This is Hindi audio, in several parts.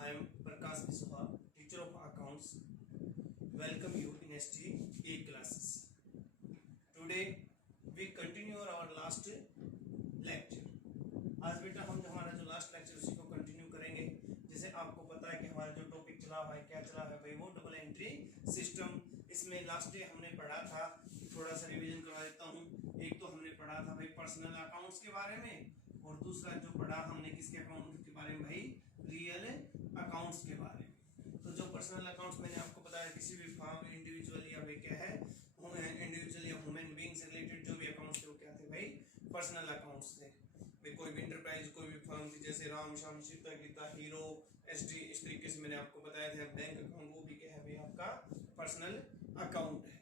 I am Prakash Biswa, teacher of accounts. Welcome you in STA classes. Today we continue our last lecture. आज बेटा हम हमारा जो लास्ट लेक्चर उसी को कंटिन्यू करेंगे। जैसे आपको पता है कि हमारा जो टॉपिक चला हुआ है, क्या चला हुआ है भाई, वो डबल एंट्री सिस्टम। इसमें लास्ट डे हमने पढ़ा था, थोड़ा सा रिवीजन करवा देता हूँ। एक तो हमने पढ़ा था भाई पर्सनल अकाउंट्स के बारे में, और दूसरा जो पढ़ा हमने किसके अकाउंट के बारे में भाई, रियल अकाउंट्स के बारे में। तो जो पर्सनल अकाउंट्स मैंने आपको बताया, किसी भी फर्म, इंडिविजुअल या भाई क्या है, इंडिविजुअल या ह्यूमन बीइंग से रिलेटेड जो भी अकाउंट्स थे वो क्या थे भाई, पर्सनल अकाउंट्स थे भाई। कोई भी इंटरप्राइज, कोई भी फर्म थी, जैसे राम, श्याम, सीता, गीता, हीरो, एसडी, इस तरीके से मैंने आपको बताया था। बैंक अकाउंट वो भी क्या है भाई, आपका पर्सनल अकाउंट है।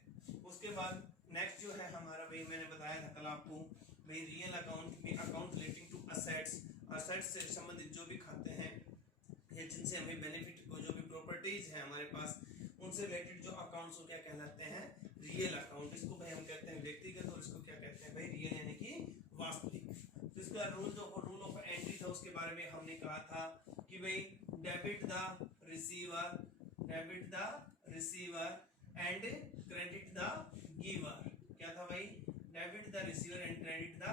उसके बाद नेक्स्ट जो है हमारा भाई, मैंने बताया था कल आपको भाई, रियल अकाउंट में account relating to assets, assets से संबंधित जो भी खाते हैं या जिनसे हमें बेनिफिट, जो भी प्रॉपर्टीज है हमारे पास, उनसे रिलेटेड जो अकाउंट्स वो क्या कहलाते हैं, रियल अकाउंट। इसको भाई हम कहते हैं व्यक्तिगत, और इसको क्या कहते हैं भाई, रियल यानी कि वास्तविक। तो इसका रूल ऑफ एंट्री था, उसके बारे में हमने कहा था कि भाई debit the receiver and credit the giver. क्या था भाई, debit the receiver and credit the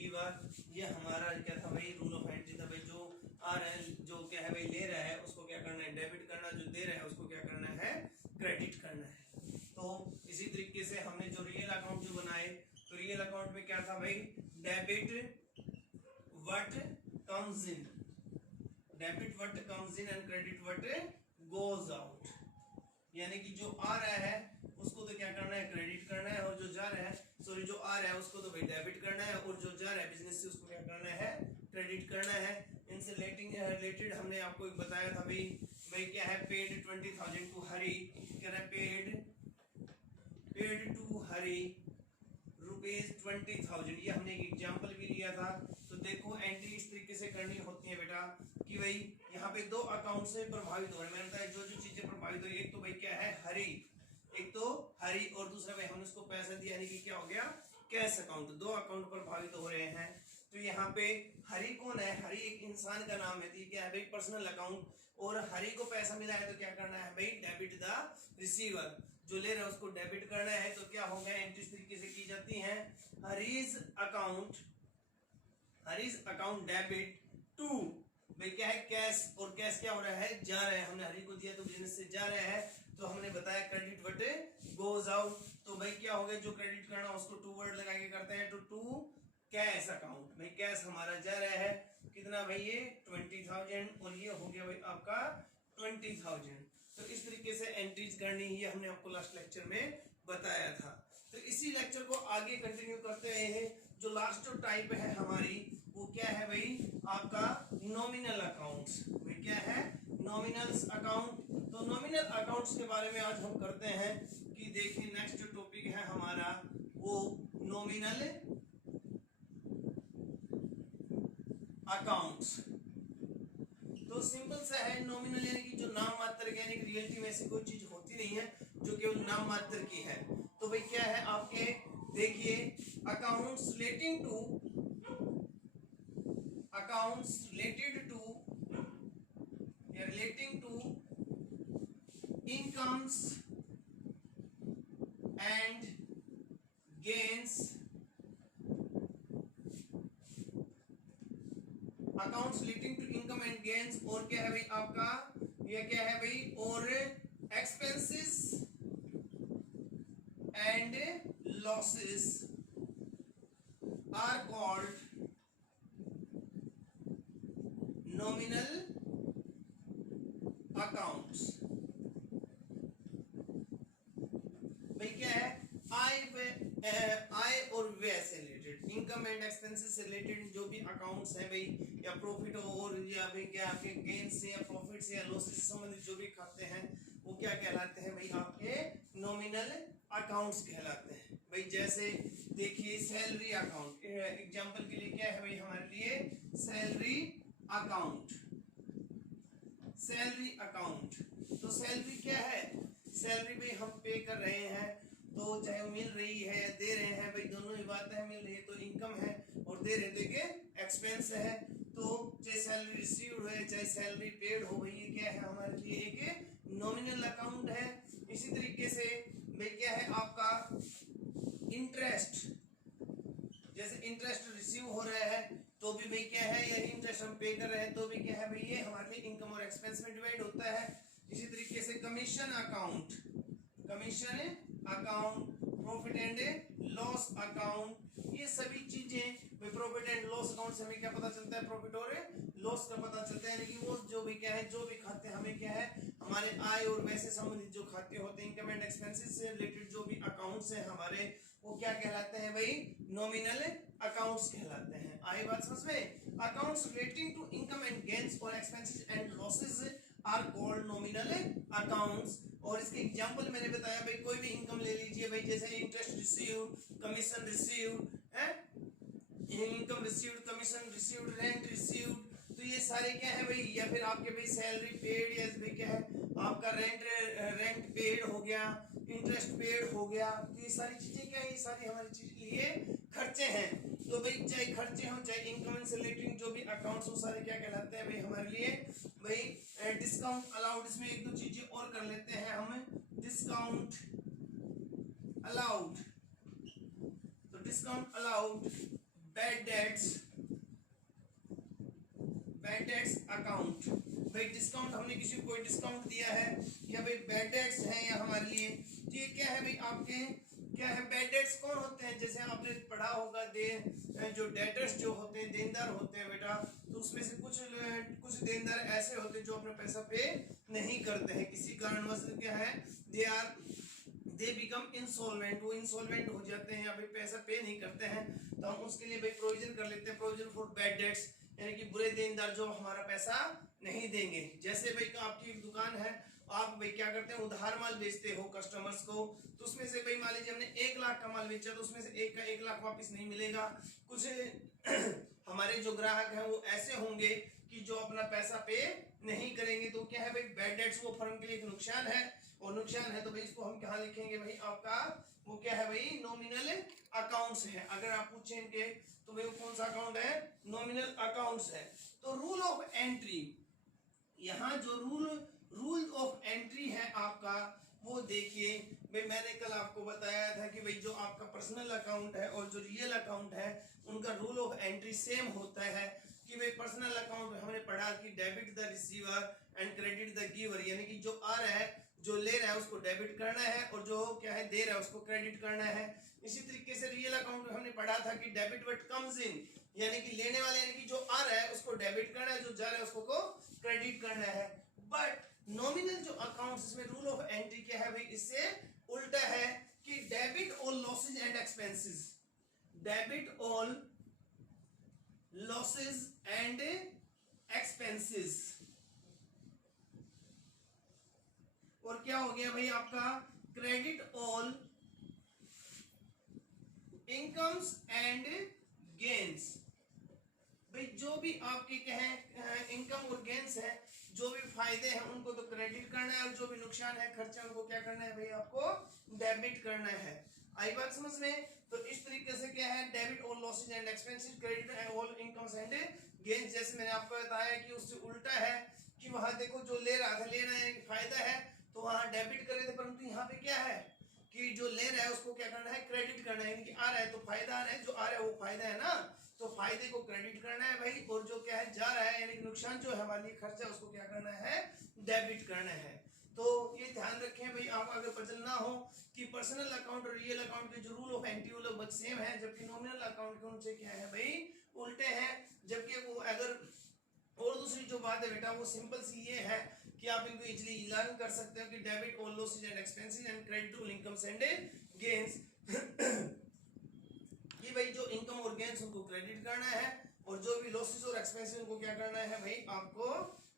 giver. ये हमारा क्या था भाई, रूल ऑफ एंट्री था भाई। जो आ रहा है, जो क्या है भाई ले रहा है, उसको क्या करना है, डेबिट करना, जो दे रहा है उसको क्या करना है, क्रेडिट करना है। तो इसी तरीके से हमने जो रियल अकाउंट जो बनाए, तो रियल अकाउंट में क्या था भाई, debit what comes in, and credit what goes out. यानी कि जो आ रहा है उसको तो क्या करना है, क्रेडिट करना है, और जो जा रहा है, सॉरी, जो आ रहा है उसको तो भाई डेबिट करना है, और जो जा रहा है बिजनेस से उसको क्या करना है, क्रेडिट करना है। इनसे रिलेटेड हमने आपको एक बताया था भाई क्या है, पेड 20,000 टू हरी। क्या है, पेड टू हरी ₹20,000। ये हमने एक एग्जांपल भी लिया था। तो देखो एंट्री इस तरीके से करनी होती है बेटा कि भाई यहाँ पे दो अकाउंट से प्रभावित हो रहे हैं। मैंने बताया जो चीजें प्रभावित हो रही है, एक तो भाई क्या है हरी, एक तो हरी, और दूसरा भाई हमने उसको पैसा दिया, यानी कि क्या हो गया, कैश अकाउंट। दो अकाउंट प्रभावित हो रहे हैं। तो यहाँ पे हरी कौन है, हरी एक इंसान का नाम है। ठीक है भाई, पर्सनल अकाउंट, और हरी को पैसा मिला है तो क्या करना है भाई, डेबिट द रिसीवर, जो ले रहा है उसको डेबिट करना है। तो क्या होगा, एंट्री इस तरीके से की जाती है, हरीज अकाउंट डेबिट टू भाई क्या है, कैश, और कैश क्या हो रहा है, जा रहा है। हमने हरी को दिया तो बिजनेस से जा रहा है। तो हमने बताया क्रेडिट व्हाट गोज आउट। तो भाई क्या हो गया, जो क्रेडिट करना उसको टू वर्ड लगा के करते हैं, तो टू कैश अकाउंट। भाई कैश हमारा जा रहा है, कितना भाई, ये 20,000, और ये हो गया भाई आपका 20,000। तो इस तरीके से एंट्रीज करनी, ये हमने आपको लास्ट लेक्चर में बताया था। तो इसी लेक्चर को आगे कंटिन्यू करते हैं। जो लास्ट जो टाइप है हमारी, वो क्या है भाई, आपका नॉमिनल अकाउंट्स। भाई क्या है, नॉमिनल अकाउंट। तो नॉमिनल अकाउंट्स के बारे में आज हम करते हैं कि देखिए नेक्स्ट जो टॉपिक है हमारा, वो नॉमिनल अकाउंट्स। तो सिंपल सा है, नॉमिनल यानी कि जो नाम मात्र के, यानी कि रियलिटी में ऐसी कोई चीज होती नहीं है जो केवल नाम मात्र की है। तो भाई क्या है आपके, देखिए accounts related to incomes and gains, accounts relating to income and gains, और क्या है भाई आपका, ये क्या है भाई, और expenses and losses are called nominal accounts. भाई क्या है, आय और व्यय से रिलेटेड, इनकम एंड एक्सपेंसेस से रिलेटेड जो भी अकाउंट्स है भाई, या प्रॉफिट और या भाई क्या आपके गेन से या प्रॉफिट से या लॉसेस से संबंधित जो भी खाते हैं, वो क्या कहलाते हैं भाई, आपके नॉमिनल अकाउंट्स कहलाते हैं। भाई जैसे देखिए सैलरी अकाउंट, एग्जांपल के लिए क्या है भाई हमारे लिए, सैलरी अकाउंट। तो सैलरी क्या है, सैलरी भाई हम पे कर रहे हैं, तो चाहे वो मिल रही है या दे रहे हैं, भाई दोनों ही बात है। मिल रही है तो इनकम है, और दे रहे तो एक्सपेंस है। तो जैसे सैलरी रिसीव्ड है चाहे सैलरी पेड हो, भाई ये क्या है हमारे लिए एक नॉमिनल अकाउंट है। इसी तरीके से भाई क्या है आपका इंटरेस्ट, जैसे इंटरेस्ट रिसीव हो रहा है तो भी भाई क्या है, या इंटरेस्ट हम पे कर रहे हैं तो भी क्या है भाई ये हमारे लिए इनकम और एक्सपेंस में डिवाइड होता है। इसी तरीके से commission account, commission account, profit and loss account, ये सभी चीजें भाई प्रॉफिट एंड लॉस अकाउंट से हमें क्या पता चलता है, प्रॉफिट और लॉस का पता चलता है। लेकिन वो जो भी क्या है, जो भी खाते हमें क्या है हमारे आय और व्यय से संबंधित जो खाते होते हैं, इनकम एंड एक्सपेंसेस से रिलेटेड जो भी अकाउंट्स हैं हमारे, वो क्या कहलाते हैं भाई, नॉमिनल अकाउंट्स कहलाते हैं। आई बात समझ में? Accounts relating to income and gains और expenses and losses are called nominal accounts. और इसके एग्जांपल मैंने बताया भाई, कोई भी इनकम ले लीजिए भाई, जैसे इंटरेस्ट रिसीव्ड, कमीशन रिसीव्ड है, income received, commission received, rent received, तो ये सारे क्या है भाई, या फिर आपके भाई सैलरी पेड, या भाई क्या है आपका रेंट पेड हो गया, इंटरेस्ट पेड हो गया, तो ये सारी चीजें क्या है, ये सारी हमारी चीज लिए खर्चे हैं। तो भाई चाहे खर्चे हो चाहे इनकम से रिलेटेड जो भी अकाउंट्स, वो सारे क्या कहलाते हैं भाई हमारे लिए भाई डिस्काउंट अलाउड। इसमें एक दो चीजें और कर लेते हैं हम, डिस्काउंट अलाउड, तो discount allowed, bad debts account, भाई डिस्काउंट हमने किसी को कोई डिस्काउंट दिया है, या भाई बैड डेट्स हैं या हमारे लिए, तो ये क्या है भाई आपके क्या है, बैड डेट्स कौन होते हैं, जैसे आपने पढ़ा होगा जो डेटर्स जो होते हैं, देनदार होते हैं बेटा, तो उसमें से कुछ देनदार ऐसे होते हैं जो अपना पैसा पे नहीं करते हैं किसी कारणवश, क्या है दे बिकम इंसॉल्वेंट, वो इंसॉल्वेंट हो जाते हैं या भाई पैसा पे नहीं करते हैं, तो हम उसके लिए भाई प्रोविजन कर लेते हैं, प्रोविजन फॉर बैड डेट्स, यानी कि बुरे देनदार जो हमारा पैसा नहीं देंगे। जैसे भाई आपकी एक दुकान है, आप भाई क्या करते हैं, उधार माल बेचते हो कस्टमर्स को, तो उसमें से भाई मान लीजिए हमने 1 लाख का माल बेचा, तो उसमें से 1 लाख वापस नहीं मिलेगा। कुछ हमारे जो ग्राहक हैं वो ऐसे होंगे कि जो अपना पैसा पे नहीं करेंगे, तो क्या है भाई बैड डेट्स वो फर्म के लिए एक नुकसान है, और नुकसान है तो भाई इसको हम कहाँ लिखेंगे भाई, आपका वो क्या है भाई, नॉमिनल अकाउंट्स है। अगर आप पूछें इनके तो भाई वो कौन सा अकाउंट है, नॉमिनल अकाउंट्स है। तो रूल ऑफ एंट्री, यहाँ जो रूल ऑफ एंट्री है आपका, वो देखिए भाई, मैंने कल आपको बताया था कि भाई जो आपका पर्सनल अकाउंट है और जो रियल अकाउंट है, उनका रूल ऑफ एंट्री सेम होता है। कि भाई पर्सनल अकाउंट में हमने पढ़ा कि debit the receiver and credit the giver, यानी कि जो आ रहा है, जो ले रहा है उसको डेबिट करना है, और जो क्या है दे रहा है उसको क्रेडिट करना है। इसी तरीके से रियल अकाउंट में हमने पढ़ा था कि डेबिट व्हाट कम्स इन, यानी कि लेने वाले, यानी कि जो आ रहा है उसको डेबिट करना है, जो जा रहा है उसको को क्रेडिट करना है। बट नॉमिनल जो अकाउंट्स, इसमें रूल ऑफ एंट्री क्या है भाई, इससे उल्टा है कि debit all losses and expenses, debit all losses and expenses, और क्या हो गया भाई आपका, credit all incomes and gains. भाई जो भी आपके क्या है इनकम और गेन्स है, जो भी फायदे हैं उनको तो क्रेडिट करना है, और जो भी नुकसान है खर्चा उनको क्या करना है भाई, आपको डेबिट करना है। आई बात समझ में? तो इस तरीके से क्या है, debit all losses and expenses, credit all incomes and gains. जैसे मैंने आपको बताया कि उससे उल्टा है कि वहां देखो जो ले रहा था, लेना है फायदा है तो वहां डेबिट कर रहे थे, परंतु यहाँ पे क्या है कि जो ले रहा है उसको क्या करना है, क्रेडिट करना है, यानी कि आ रहा है तो फायदा आ रहा है, जो आ रहा है वो फायदा है ना, तो फायदे को क्रेडिट करना है भाई, और जो क्या है जा रहा है यानी कि नुकसान जो है हमारे लिए खर्चा, उसको क्या करना है, डेबिट करना है। तो ये ध्यान रखें भाई, आप अगर पजल ना हो कि पर्सनल अकाउंट और रियल अकाउंट के जो रूल ऑफ एंट्री वो लगभग सेम है, जबकि नॉमिनल अकाउंट के उनसे क्या है भाई उल्टे हैं। जबकि वो अगर और दूसरी जो बात है बेटा, वो सिंपल सी ये है कि आप इनको इजीली लर्न कर सकते हो कि debit all losses and expenses and credit all incomes and gains, कि भाई जो इनकम और गेन्स उनको क्रेडिट करना है, और जो भी लॉसेस और एक्सपेंसेस उनको क्या करना है भाई, आपको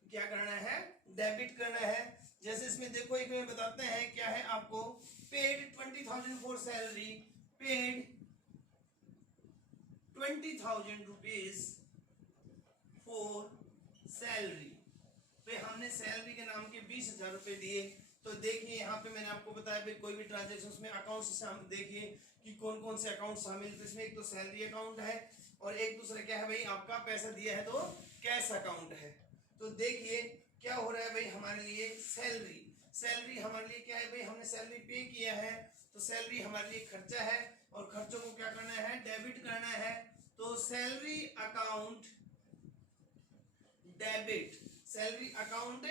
क्या करना है, डेबिट करना है। जैसे इसमें देखो एक में बताते हैं क्या है आपको, paid 20,000 for salary, paid 20,000 rupees for salary, पे हमने सैलरी के नाम के 20,000 रुपए दिए। तो देखिए यहाँ पे मैंने आपको बताया भाई कोई भी ट्रांजेक्शन में अकाउंट से हम देखिए कि कौन कौन से अकाउंट शामिल, तो इसमें एक तो सैलरी अकाउंट है, और एक दूसरा क्या है भाई आपका पैसा दिया है तो कैश अकाउंट है। तो देखिए क्या हो रहा है भाई, हमारे लिए सैलरी हमारे लिए क्या है भाई, हमने सैलरी पे किया है, तो सैलरी हमारे लिए खर्चा है और खर्चों को क्या करना है, डेबिट करना है। तो salary account debit, salary account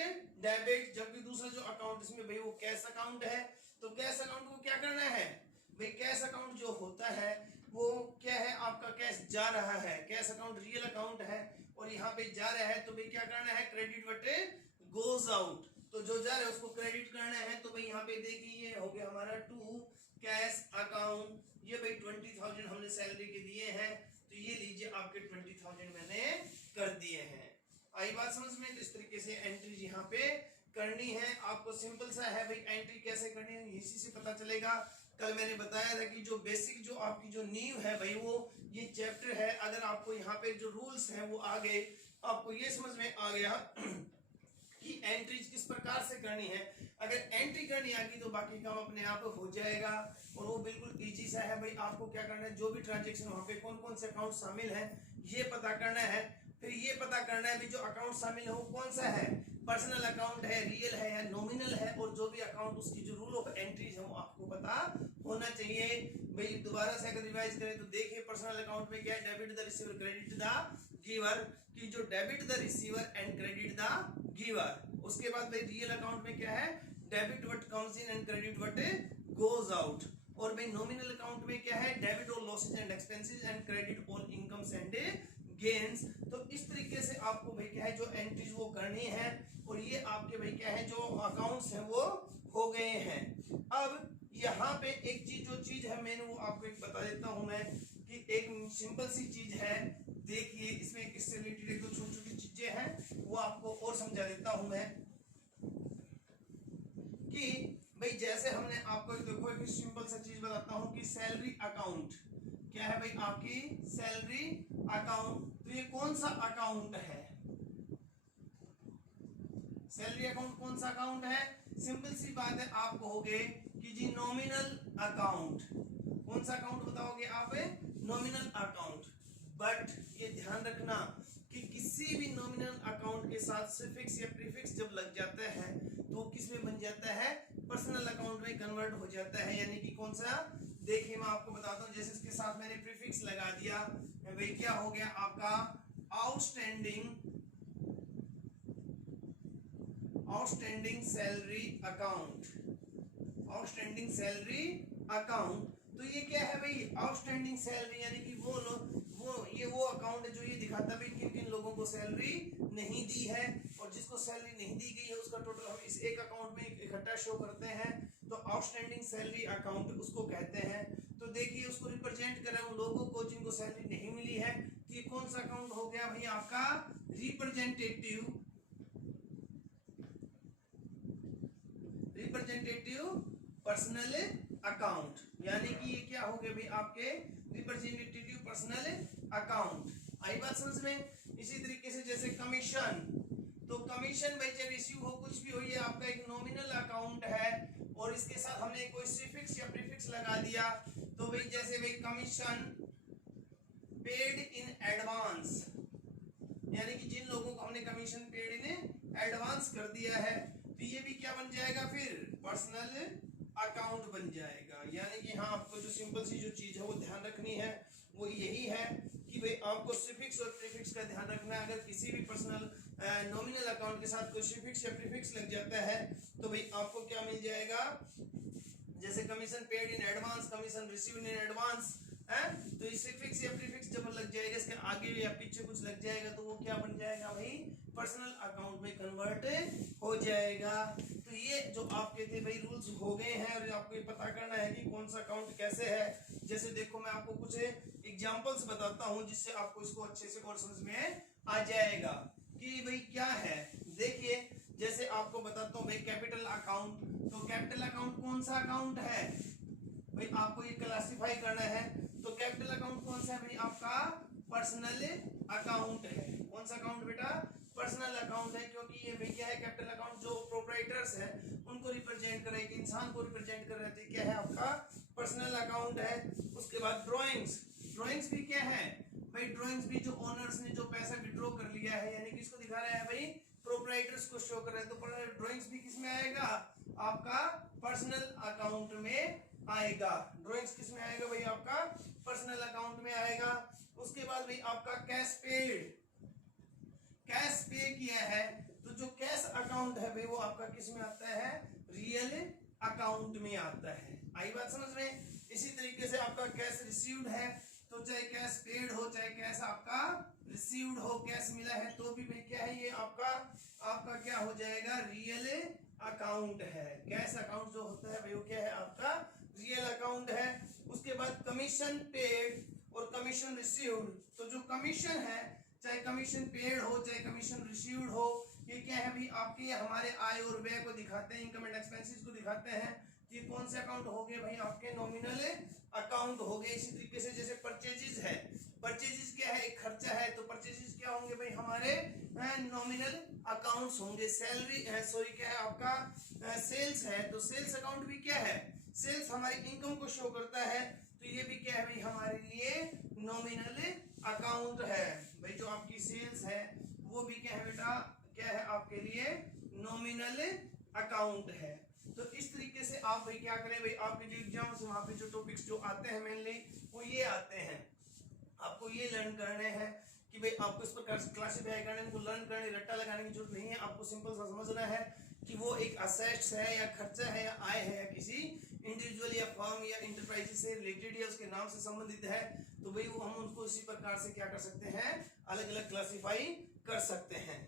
debit. जबकि दूसरा जो अकाउंट इसमें भाई वो कैश अकाउंट है, तो कैश अकाउंट को क्या करना है भाई, कैश अकाउंट जो होता है वो क्या है, आपका कैश जा रहा है, कैश अकाउंट रियल अकाउंट है और यहाँ पे जा रहा है, तो भाई क्या करना है, क्रेडिट बटे गोज आउट। तो जो जा रहा है उसको क्रेडिट करना है, तो भाई यहाँ पे देखिए ये हो गया हमारा टू कैश अकाउंट। ये भाई 20,000 हमने सैलरी के दिए हैं, तो ये लीजिए आपके 20,000 मैंने कर दिए हैं। आई बात समझ में? तो इस तरीके से एंट्री यहाँ पे करनी है आपको। सिंपल सा है भाई, एंट्री कैसे करनी है इसी से पता चलेगा। कल मैंने बताया था कि जो बेसिक जो आपकी जो नींव है भाई वो ये चैप्टर है। अगर आपको यहाँ पे जो रूल्स हैं वो आ गए, आपको ये समझ में आ गया कि एंट्रीज किस प्रकार से करनी है। अगर एंट्री करनी आ गई तो बाकी काम अपने आप हो जाएगा और वो बिल्कुल इजी सा है भाई। आपको क्या करना है, जो भी ट्रांजेक्शन वहाँ पे कौन कौन से अकाउंट शामिल है ये पता करना है। फिर ये पता करना है भी जो अकाउंट शामिल है वो कौन सा है, पर्सनल अकाउंट है, रियल है या नॉमिनल है, और जो भी अकाउंट उसकी जो रूल ऑफ एंट्रीज है वो आपको पता होना चाहिए भाई। दोबारा से अगर रिवाइज करें तो देखिए पर्सनल अकाउंट में क्या है, debit the receiver credit the giver, कि जो debit the receiver and credit the giver. उसके बाद भाई रियल अकाउंट में क्या है, debit what comes in and credit what goes out. और भाई नॉमिनल अकाउंट में क्या है, debit all losses and expenses and credit all incomes and gains. तो इस तरीके से आपको भाई क्या है जो एंट्रीज वो करनी है, और ये आपके भाई क्या है जो अकाउंट्स हैं वो हो गए हैं। अब यहाँ पे एक चीज जो चीज है मैंने वो आपको एक बता देता हूं मैं, कि एक सिंपल सी चीज है। देखिए इसमें किससे रिलेटेड एक दो छोटी छोटी चीजें हैं वो आपको और समझा देता हूं मैं, कि भाई जैसे हमने आपको देखो एक सिंपल सा चीज बताता हूं कि सैलरी अकाउंट क्या है भाई, आपकी सैलरी अकाउंट। तो ये कौन सा अकाउंट है, सैलरी अकाउंट कौन सा अकाउंट है? सिंपल सी बात है, आप कहोगे कि जी नॉमिनल अकाउंट। कौन सा अकाउंट बताओगे आप? Nominal account. बट ये ध्यान रखना कि किसी भी नॉमिनल अकाउंट के साथ सफिक्स या प्रीफिक्स जब लग जाता है तो किस में बन जाता है, पर्सनल अकाउंट में कन्वर्ट हो जाता है। यानी कि कौन सा, देखिए मैं आपको बताता हूं, जैसे इसके साथ मैंने प्रीफिक्स लगा दिया भाई, क्या हो गया आपका outstanding salary account, outstanding salary account. तो ये क्या है भाई, आउटस्टैंडिंग सैलरी, यानी कि वो अकाउंट है जो ये दिखाता है भाई किन किन लोगों को सैलरी नहीं दी है, और जिसको सैलरी नहीं दी गई है उसका टोटल हम इस एक अकाउंट में इकट्ठा शो करते हैं। तो आउटस्टैंडिंग सैलरी अकाउंट उसको कहते हैं। तो देखिए उसको रिप्रेजेंट करें उन लोगों को जिनको सैलरी नहीं मिली है, तो ये कौन सा अकाउंट हो गया भाई, आपका रिप्रेजेंटेटिव पर्सनल अकाउंट। यानी कि ये क्या हो गया भाई, आपके रिप्रेजेंटेटिव पर्सनल अकाउंट। आई बात समझ में? इसी तरीके से जैसे कमीशन, तो कमीशन भाई चाहे रिसीव हो कुछ भी हो, ये आपका एक नॉमिनल अकाउंट है और इसके साथ हमने कोई सफिक्स या प्रीफिक्स लगा दिया। तो भाई जैसे भाई कमीशन पेड इन एडवांस, यानी कि जिन लोगों को हमने कमीशन पेड इन एडवांस कर दिया है, तो ये भी क्या बन जाएगा फिर, पर्सनल अकाउंट बन जाएगा। यानी कि हाँ, आपको जो सिंपल सी जो चीज है वो ध्यान रखनी है वो यही है कि भाई आपको सफिक्स और प्रीफिक्स का ध्यान रखना है। अगर किसी भी पर्सनल नॉमिनल अकाउंट के साथ कोई सफिक्स या प्रीफिक्स लग जाता है तो भाई आपको क्या मिल जाएगा, जैसे commission paid in advance, commission receive in advance है, तो इस सफिक्स या प्रीफिक्स जब लग जाएगा, इसके आगे या पीछे कुछ लग जाएगा तो वो क्या बन जाएगा भाई, पर्सनल अकाउंट में कन्वर्ट हो जाएगा। तो ये जो आपके थे भाई रूल्स हो गए हैं, और आपको ये पता करना है कि कौन सा अकाउंट कैसे है। जैसे देखो मैं आपको कुछ एग्जांपल्स बताता हूं जिससे आपको इसको अच्छे से और समझ में आ जाएगा कि भाई क्या है। देखिए जैसे आपको बताता हूं भाई कैपिटल अकाउंट, तो कैपिटल अकाउंट कौन सा अकाउंट है भाई, आपको ये क्लासिफाई करना है। तो कैपिटल अकाउंट कौन सा है भाई, आपका पर्सनल अकाउंट है। कौन सा अकाउंट बेटा, पर्सनल अकाउंट है, क्योंकि ये भाई क्या है, कैपिटल अकाउंट जो प्रोप्राइटर्स है उनको रिप्रेजेंट कर रहे हैं, इंसान को रिप्रेजेंट कर रहे थे, क्या है आपका पर्सनल अकाउंट है। उसके बाद ड्राइंग्स, ड्राइंग्स भी क्या है भाई ड्रॉइंग्स भी जो ओनर्स ने जो पैसा विड्रॉ कर लिया है यानी कि इसको दिखा रहा है भाई प्रोप्राइटर्स को शो कर रहा है, तो ड्रॉइंग्स भी किस में आएगा आपका पर्सनल अकाउंट में आएगा। ड्रॉइंग्स किस में आएगा भाई आपका पर्सनल अकाउंट में आएगा। उसके बाद भाई आपका कैश पेड, कैश पे किया है तो जो कैश अकाउंट है भाई वो आपका किस में आता है रियल अकाउंट में आता है। आई बात समझ में। इसी तरीके से आपका कैश रिसीव्ड है तो चाहे कैश पेड हो चाहे कैश आपका रिसीव्ड हो, कैश मिला है तो भी भाई क्या है ये आपका आपका क्या हो जाएगा रियल अकाउंट है। कैश अकाउंट जो होता है भाई वो क्या है आपका रियल अकाउंट है। उसके बाद कमीशन पेड और कमीशन रिसीव्ड, तो जो कमीशन है चाहे कमीशन पेड हो चाहे कमीशन रिसीव्ड हो, ये क्या है भाई आपके हमारे आय और व्यय को दिखाते हैं, इनकम एंड एक्सपेंसेस को दिखाते हैं। ये कौन से अकाउंट हो गए भाई आपके नॉमिनल अकाउंट हो गए। इसी तरीके से जैसे परचेजेस है, परचेजेस क्या है एक खर्चा है तो परचेजेस क्या होंगे भाई हमारे नॉमिनल अकाउंट्स होंगे। सैलरी सॉरी क्या है आपका सेल्स है तो सेल्स अकाउंट भी क्या है सेल्स हमारी इनकम को शो करता है तो ये भी क्या है भाई हमारे लिए नॉमिनल अकाउंट है। भाई जो आपकी सेल्स है वो भी क्या है बेटा क्या है आपके लिए नॉमिनल अकाउंट है। तो इस तरीके से आप भाई क्या करें भाई आपके जो एग्जाम्स वहां पे जो टॉपिक्स जो आते हैं मेनली वो ये आते हैं, आपको ये लर्न करने हैं कि भाई आपको इस प्रकार से क्लासिफाई करने इनको लर्न करने रट्टा लगाने की जरूरत नहीं है। आपको सिंपल सा समझना है कि वो एक असेट्स है या खर्चा है या आय है या किसी इंडिविजुअल या फर्म या इंटरप्राइज से रिलेटेड या उसके नाम से संबंधित है तो भाई वो हम उनको इसी प्रकार से क्या कर सकते हैं अलग अलग क्लासिफाई कर सकते हैं।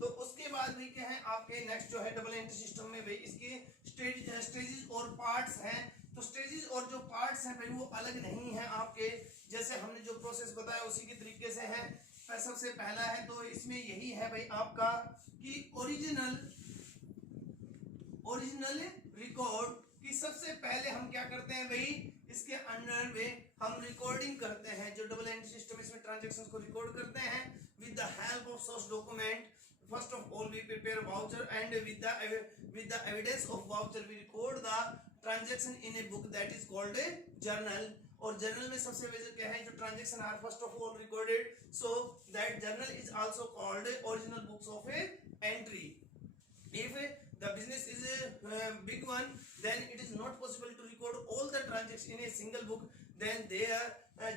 तो उसके बाद भी क्या है आपके नेक्स्ट जो है डबल एंट्री सिस्टम में भाई इसके स्टेजेस और पार्ट्स हैं। तो स्टेजेस और जो पार्ट्स हैं भाई वो अलग नहीं है आपके, जैसे हमने जो प्रोसेस बताया उसी के तरीके से है। सबसे पहला है तो इसमें यही है भाई आपका कि ओरिजिनल रिकॉर्ड कि सबसे पहले हम क्या करते हैं भाई इसके अंडर में हम रिकॉर्डिंग करते हैं। जो डबल एंट्री सिस्टम इसमें ट्रांजैक्शंस को रिकॉर्ड करते हैं with the help of source document. First of all, we prepare voucher and with the evidence of voucher we record the transaction in a book that is called a journal। और जर्नल में सबसे बेसिक क्या है जो transaction are first of all recorded so that journal is also called original books of a entry. If the business is a big one, then it is not possible to record all the transactions in a single book. Then their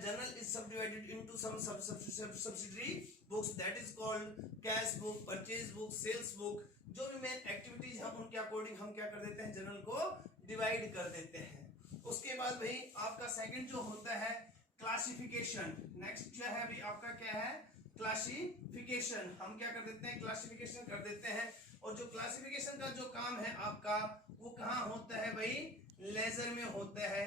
journal is subdivided into some subsidiary books that is called cash book, purchase book, sales book। जो भी मेन एक्टिविटीज हम उनके अकॉर्डिंग हम क्या कर देते हैं जर्नल को डिवाइड कर देते हैं। उसके बाद भाई आपका सेकंड जो होता है क्लासिफिकेशन। नेक्स्ट जो है भाई आपका क्या है क्लासिफिकेशन। हम क्या कर देते हैं क्लासिफिकेशन कर देते हैं। और जो क्लासिफिकेशन का जो काम है आपका वो कहाँ होता है भाई लेजर में होता है,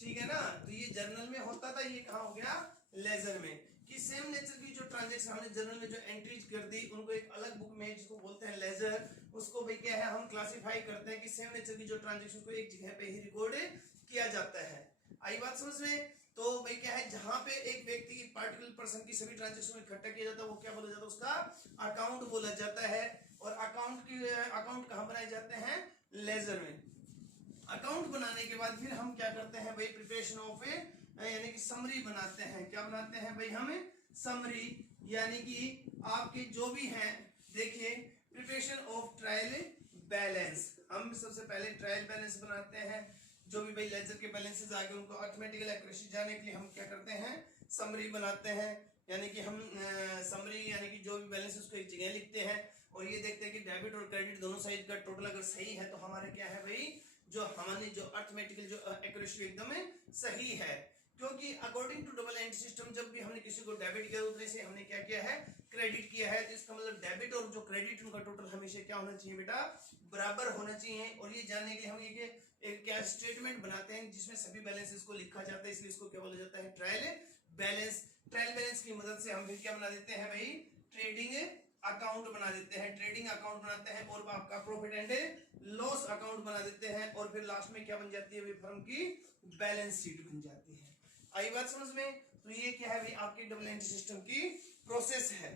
ठीक है ना। तो ये जर्नल में होता था, ये कहाँ हो गया लेजर में। कि सेम नेचर की जो ट्रांजैक्शन हमने जर्नल में जो एंट्रीज कर दी उनको एक अलग बुक में जिसको बोलते हैं लेजर, उसको भाई क्या है हम क्लासिफाई करते हैं कि सेम नेचर की जो ट्रांजैक्शन को एक जगह पे ही रिकॉर्ड किया जाता है। आई बात समझ में। तो भाई क्या है जहां पे एक व्यक्ति की पार्टिकुलर पर्सन की सभी ट्रांजैक्शन इकट्ठा किया जाता है वो क्या बोला जाता है उसका अकाउंट बोला जाता है। और अकाउंट कहाँ बनाए जाते हैं लेजर में। अकाउंट बनाने के बाद फिर हम क्या करते हैं भाई प्रिपरेशन ऑफ ए यानी कि समरी बनाते हैं। क्या बनाते हैं भाई हम समरी, यानी कि आपके जो भी हैं देखिए प्रिपरेशन ऑफ ट्रायल बैलेंस। हम सबसे पहले ट्रायल बैलेंस बनाते हैं। जो भी भाई लेजर के बैलेंसेस आगे उनको अर्थमेटिकल एक्यूरेसी जाने के लिए हम क्या करते हैं समरी बनाते हैं। यानी कि हम समरी यानी कि जो भी बैलेंस उसको एक जगह लिखते हैं और ये देखते हैं कि डेबिट और क्रेडिट दोनों साइड का टोटल अगर सही है तो हमारे क्या है भाई जो हमारी जो अर्थमेटिकल जो एक्यूरेसी एकदम सही है। क्योंकि according to double entry system जब भी हमने किसी को डेबिट किया उतने से हमने क्या किया है क्रेडिट किया है। तो इसका मतलब डेबिट और जो क्रेडिट उनका टोटल हमेशा क्या होना चाहिए बेटा बराबर होना चाहिए। और ये जानने के लिए हम एक क्या स्टेटमेंट बनाते हैं जिसमें सभी बैलेंसेस को लिखा जाता है, इसलिए इसको क्या बोला जाता है ट्रायल बैलेंस। ट्रायल बैलेंस की मदद से हम फिर क्या बना देते हैं भाई ट्रेडिंग अकाउंट बना देते हैं, ट्रेडिंग अकाउंट बनाते हैं और आपका प्रॉफिट एंड लॉस अकाउंट बना देते हैं। और फिर लास्ट में क्या बन जाती है फर्म की बैलेंस शीट बन जाती है। आई बात समझ में। तो ये क्या है भाई आपकी डबल एंट्री सिस्टम की प्रोसेस है,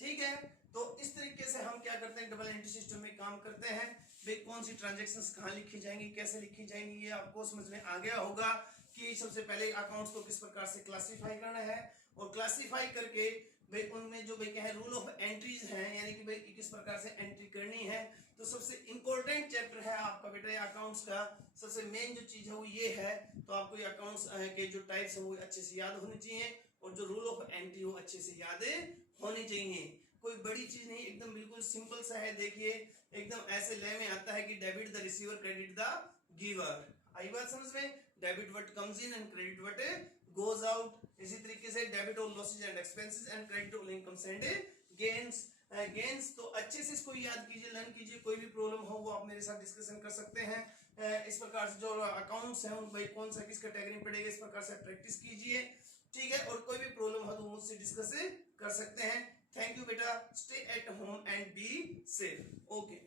ठीक है। तो इस तरीके से हम क्या करते हैं डबल एंट्री सिस्टम में काम करते हैं। भाई कौन सी ट्रांजैक्शंस कहाँ लिखी जाएंगी कैसे लिखी जाएंगी ये आपको समझ में आ गया होगा कि सबसे पहले अकाउंट्स को किस प्रकार से क्लासिफाई करना है और क्लासिफाई करके भाई उनमें जो भाई क्या है रूल ऑफ एंट्रीज हैं, यानी कि भाई किस प्रकार से एंट्री करनी है। तो सबसे इंपॉर्टेंट चैप्टर है आपका बेटा ये अकाउंट्स का, सबसे मेन जो चीज है वो ये है। तो आपको ये अकाउंट्स के जो टाइप्स है वो अच्छे से याद होने चाहिए और जो रूल ऑफ एंट्री वो अच्छे से याद होनी चाहिए। कोई बड़ी चीज नहीं, एकदम बिल्कुल सिंपल सा है। देखिए एकदम ऐसे ले में आता है कि debit the receiver credit the giver. आई बात समझ में? Debit what comes in and credit what goes out. इसी तरीके से debit all losses and expenses and credit all incomes and gains. Gains तो अच्छे से इसको याद कीजिए, लर्न कीजिए। कोई भी प्रॉब्लम हो वो आप मेरे साथ डिस्कशन कर सकते हैं। इस प्रकार से जो अकाउंट्स हैं उन भाई कौन सा किस कैटेगरी में पड़ेगा, इस प्रकार से प्रैक्टिस कीजिए, ठीक है। और कोई भी प्रॉब्लम हो तो मुझसे डिस्कस कर सकते हैं। थैंक यू बेटा, stay at home and be safe. Okay.